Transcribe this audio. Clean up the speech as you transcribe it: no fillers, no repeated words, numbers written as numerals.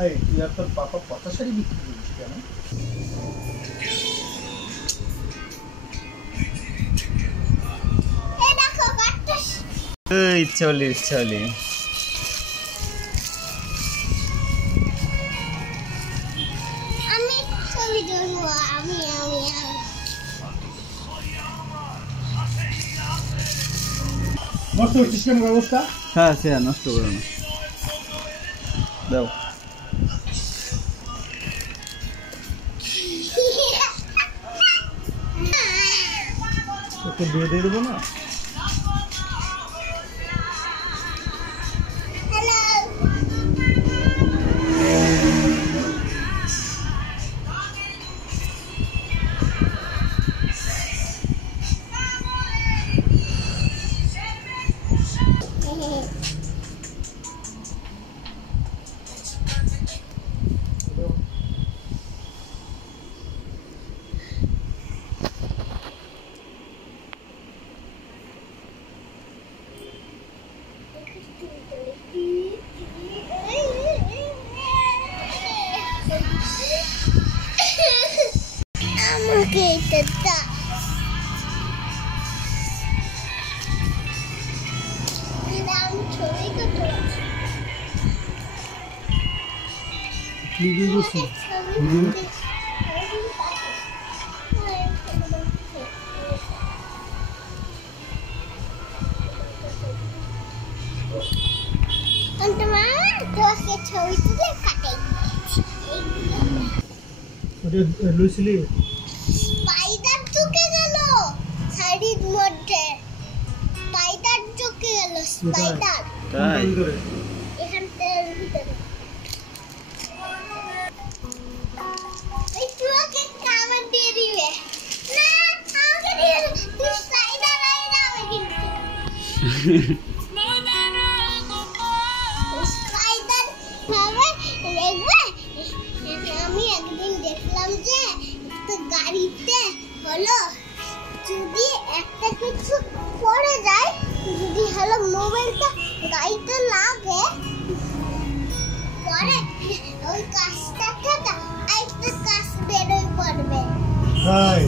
এই তুই আর তোর পাপা পচা শাড়ি বিক্রি করিস কেন? চলি আমি ছবি তুলব। আমি নষ্ট হচ্ছিস কেন ব্যবস্থা? হ্যাঁ সে নষ্ট করো না, দাও। তোকে দিয়ে দেবো না? আমাকে এটা দাও। আমি ছবি তো তুলছি। কি করছিস? ছবি তুলে কাটাই লুইসলি স্পাইডার ঢুকে গেল শাড়ির মধ্যে। স্পাইডার ঢুকে গেল। স্পাইডার তাই এখানটার ভিতরে। এই তুই কামড় দিয়ে দিবে না, আমাকে দিয়ে তুই স্পাইডার আইনা আমাকে স্পাইডার হবে দেখবে। আমি একদিন দেখলাম যে একটা গাড়িতে হলো যদি একটা কিছু পড়ে যায়, যদি হলো মোবাইলটা গাড়িতে লাগে পরে ওই কাজটা থেকে একটা কাজ বেরোয় পড়বে। হাই